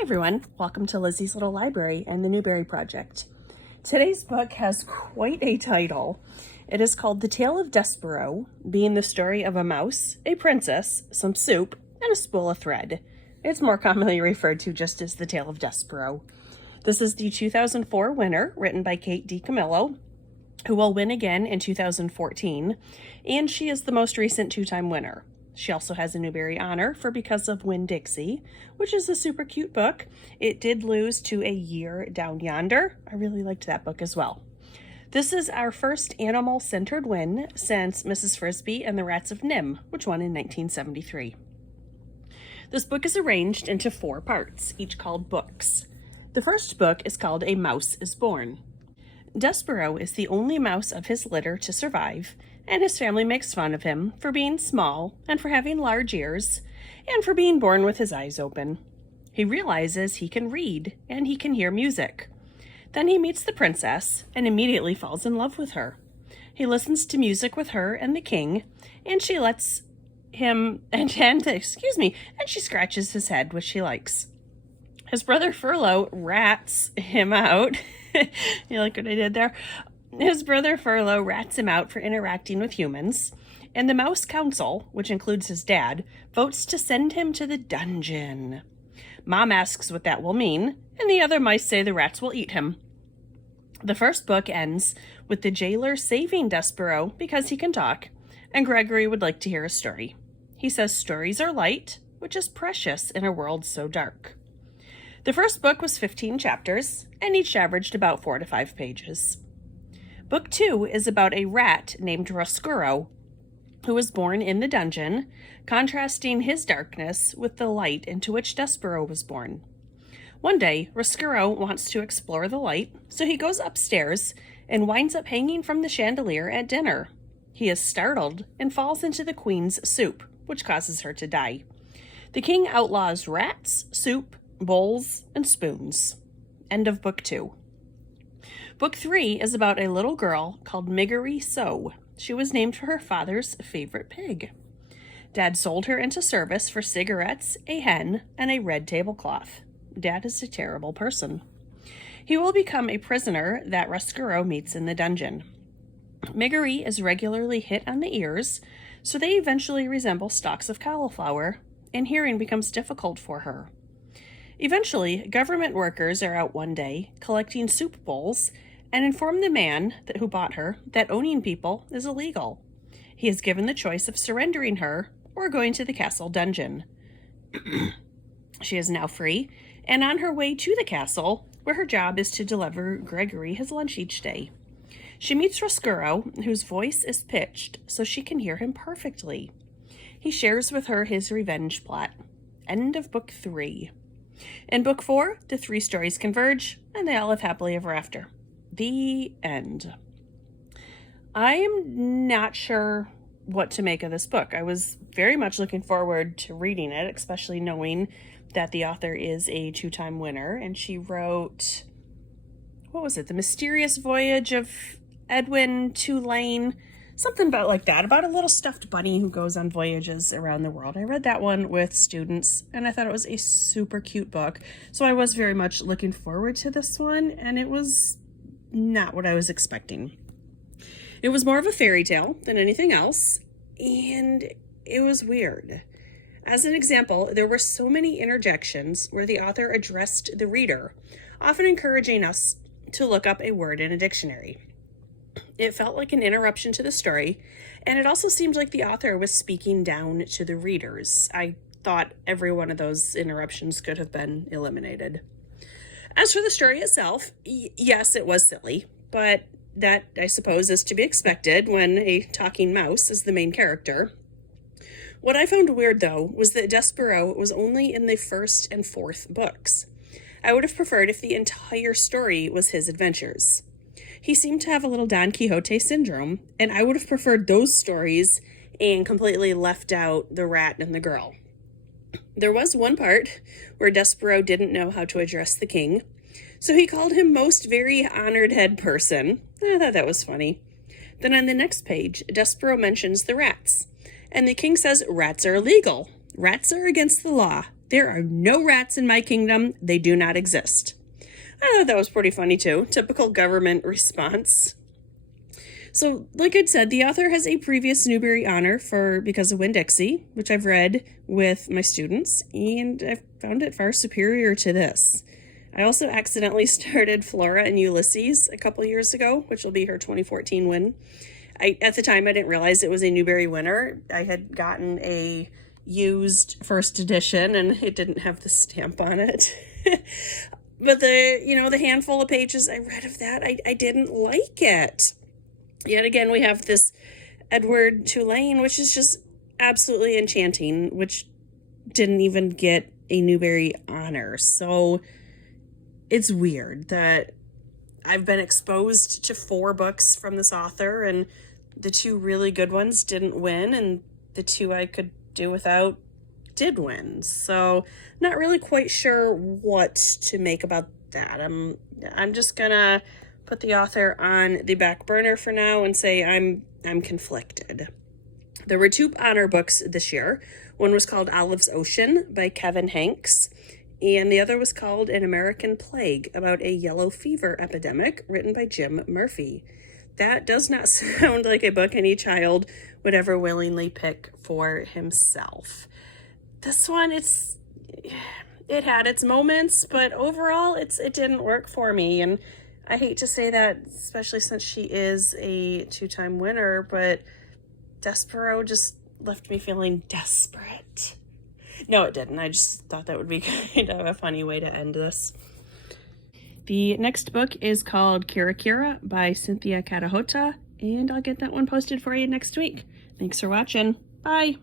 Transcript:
Hi everyone, welcome to Lizzie's Little Library and the Newbery Project. Today's book has quite a title. It is called The Tale of Despereaux, being the story of a mouse, a princess, some soup, and a spool of thread. It's more commonly referred to just as The Tale of Despereaux. This is the 2004 winner, written by Kate DiCamillo, who will win again in 2014, and she is the most recent two-time winner. She also has a Newbery honor for Because of Winn-Dixie, which is a super cute book. It did lose to A Year Down Yonder. I really liked that book as well. This is our first animal-centered win since Mrs. Frisby and the Rats of Nim, which won in 1973. This book is arranged into 4 parts, each called books. The first book is called A Mouse is Born. Despereaux is the only mouse of his litter to survive, and his family makes fun of him for being small and for having large ears and for being born with his eyes open. He realizes he can read and he can hear music. Then he meets the princess and immediately falls in love with her. He listens to music with her and the king, and she lets him and she scratches his head, which she likes. His brother Furlough rats him out. You like what I did there? His brother Furlough rats him out for interacting with humans, and the Mouse Council, which includes his dad, votes to send him to the dungeon. Mom asks what that will mean, and the other mice say the rats will eat him. The first book ends with the jailer saving Despereaux because he can talk, and Gregory would like to hear a story. He says stories are light, which is precious in a world so dark. The first book was 15 chapters, and each averaged about 4 to 5 pages. Book 2 is about a rat named Roscuro, who was born in the dungeon, contrasting his darkness with the light into which Despereaux was born. One day, Roscuro wants to explore the light, so he goes upstairs and winds up hanging from the chandelier at dinner. He is startled and falls into the queen's soup, which causes her to die. The king outlaws rats, soup, bowls, and spoons. End of Book 2. Book 3 is about a little girl called Miguri. She was named for her father's favorite pig. Dad sold her into service for cigarettes, a hen, and a red tablecloth. Dad is a terrible person. He will become a prisoner that Roscuro meets in the dungeon. Miguri is regularly hit on the ears, so they eventually resemble stalks of cauliflower, and hearing becomes difficult for her. Eventually, government workers are out one day collecting soup bowls and inform the man who bought her that owning people is illegal. He is given the choice of surrendering her or going to the castle dungeon. She is now free and on her way to the castle, where her job is to deliver Gregory his lunch each day. She meets Roscuro, whose voice is pitched so she can hear him perfectly. He shares with her his revenge plot. End of Book 3. In Book 4, the 3 stories converge, and they all live happily ever after. The end. I am not sure what to make of this book. I was very much looking forward to reading it, especially knowing that the author is a 2-time winner, and she wrote, The Mysterious Voyage of Edwin Tulane, something about like that, about a little stuffed bunny who goes on voyages around the world. I read that one with students, and I thought it was a super cute book, so I was very much looking forward to this one, and it was not what I was expecting. It was more of a fairy tale than anything else, and it was weird. As an example, there were so many interjections where the author addressed the reader, often encouraging us to look up a word in a dictionary. It felt like an interruption to the story, and it also seemed like the author was speaking down to the readers. I thought every one of those interruptions could have been eliminated. As for the story itself, yes, it was silly, but that, I suppose, is to be expected when a talking mouse is the main character. What I found weird, though, was that Despereaux was only in the 1st and 4th books. I would have preferred if the entire story was his adventures. He seemed to have a little Don Quixote syndrome, and I would have preferred those stories and completely left out the rat and the girl. There was one part where Despereaux didn't know how to address the king, so he called him most very honored head person. I thought that was funny. Then on the next page, Despereaux mentions the rats, and the king says rats are illegal. Rats are against the law. There are no rats in my kingdom. They do not exist. I thought that was pretty funny too. Typical government response. So, like I'd said, the author has a previous Newbery honor for Because of Winn-Dixie, which I've read with my students, and I found it far superior to this. I also accidentally started Flora and Ulysses a couple years ago, which will be her 2014 win. At the time, I didn't realize it was a Newbery winner. I had gotten a used first edition, and it didn't have the stamp on it. But the handful of pages I read of that, I didn't like it. Yet again, we have this Edward Tulane, which is just absolutely enchanting, which didn't even get a Newbery honor. So it's weird that I've been exposed to 4 books from this author, and the 2 really good ones didn't win, and the 2 I could do without did win. So not really quite sure what to make about that. I'm just gonna put the author on the back burner for now and say I'm conflicted. There were 2 honor books this year. One was called Olive's Ocean by Kevin Hanks, and the other was called An American Plague, about a yellow fever epidemic, written by Jim Murphy. That does not sound like a book any child would ever willingly pick for himself. This one, it had its moments, but overall it didn't work for me. And I hate to say that, especially since she is a 2-time winner, but Despereaux just left me feeling desperate. No, it didn't. I just thought that would be kind of a funny way to end this. The next book is called Kira Kira by Cynthia Catahota, and I'll get that one posted for you next week. Thanks for watching. Bye.